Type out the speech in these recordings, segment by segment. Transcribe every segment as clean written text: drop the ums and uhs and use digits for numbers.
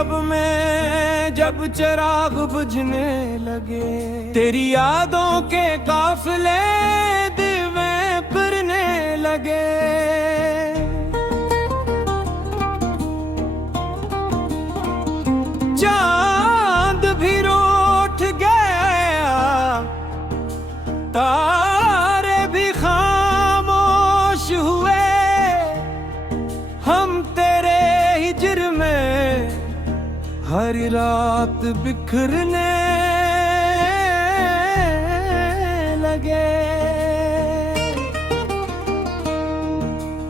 लब में जब चिराग बुझने लगे, तेरी यादों के काफिले दिवे फिरने लगे। चांद भी रूठ गया, तारे भी खामोश हुए, हम तेरे हिज्र में हर रात बिखरने लगे।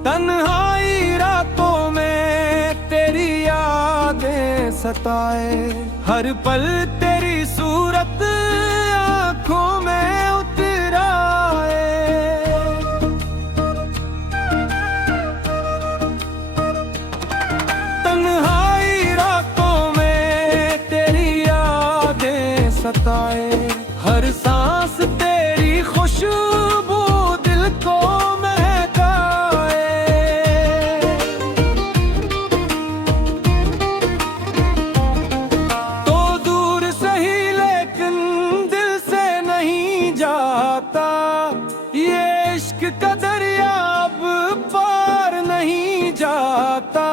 तन्हाई रातों में तेरी यादें सताए, हर पल तेरी सूरत आंखों में उतर आए। तन्हाई रातों में तेरी यादें सताए, हर सांस तेरी खुशबू दिल को महकाए। तो दूर सही लेकिन दिल से नहीं जाता, ये इश्क का दरिया अब पार नहीं जाता।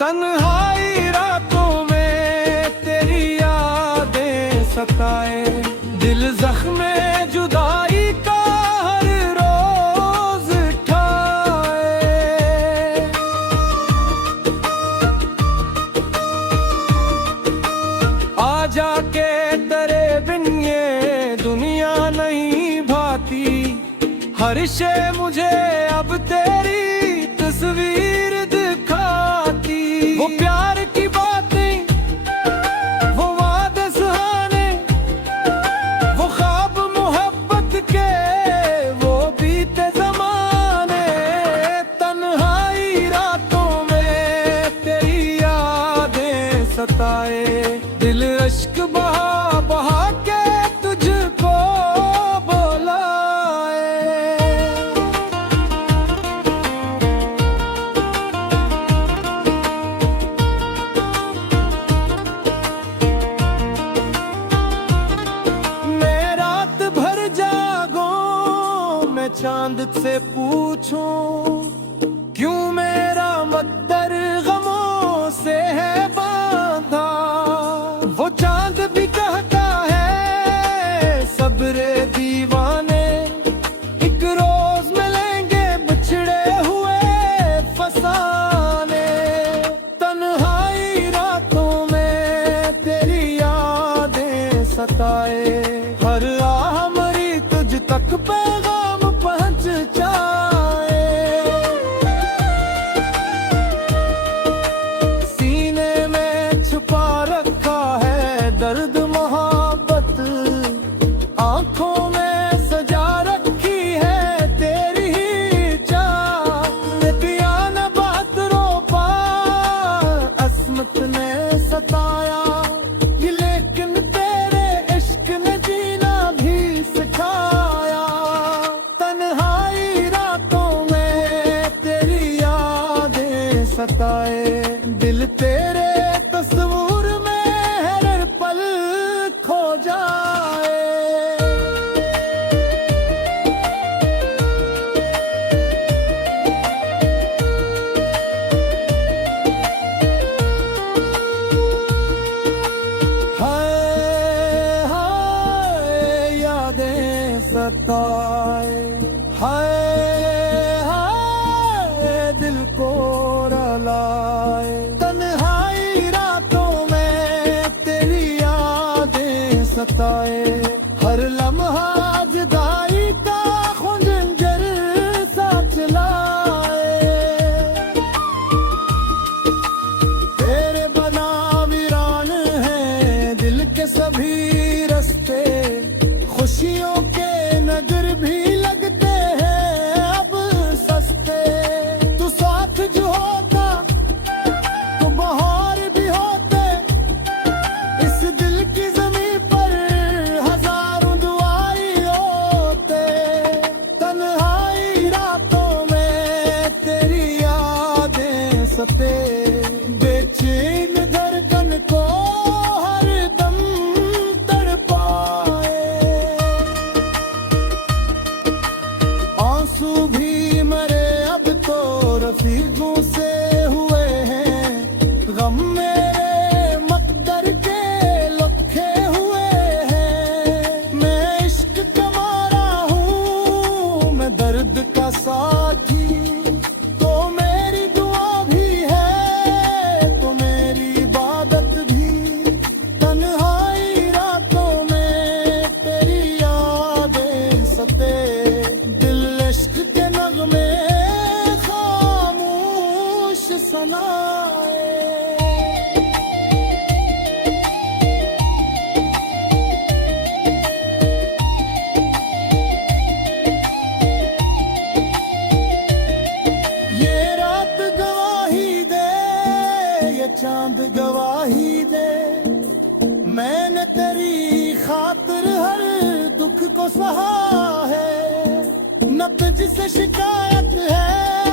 तन्हाई रातों में तेरी यादें सताए, दिल जख्मे जुदाई का हर रोज ठाए। आ जाके तेरे बिन ये दुनिया नहीं भाती, हर शे मुझे अब तेरी तस्वीर दिखाती। वो प्यार की बातें, वो वादे सुहाने, वो ख्वाब मोहब्बत के, वो बीते जमाने। तन्हाई रातों में तेरी यादें सताए, दिल अश्क बहा बहा के तुझको बुलाए। मैं रात भर जागूं, मैं चांद से पूछूं, क्यों मेरा मद्दर गमों से है बांधा। वो चांद भी कहता है सब्रे दीवाने, एक रोज मिलेंगे बिछड़े हुए फसाने। तन्हाई रातों में तेरी यादें सताए, हर आह मरी तुझ तक पैगाम पहुंच जाए। सीने में छुपा रखा है दर्द मोहब्बत, आंखों में सजा रखी है तेरी ही चाह। पिया न बात रो पा, अस्मत ने सताया, लेकिन तेरे इश्क ने जीना भी सिखाया। तन्हाई रातों में तेरी यादें सताए, दिल तेरे तस्वीर में हर पल खो जाए। हाय हाय यादें सताए, हाय हाय दिल को रुलाए। तन्हाई रातों में तेरी यादें सताए, हर लम्हा जुदाई का खुंजर सा चलाए। तेरे बना वीरान है दिल के सभी रास्ते, खुशियों के नगर भी लगते हैं अब सस्ते। तू साथ जो होता तो बहार भी होते, इस दिल की जमीन पर हजारों दुआई होते। तन्हाई रातों में तेरी यादें सते, बेचैन धड़कन को सहा है, न तुझसे शिकायत है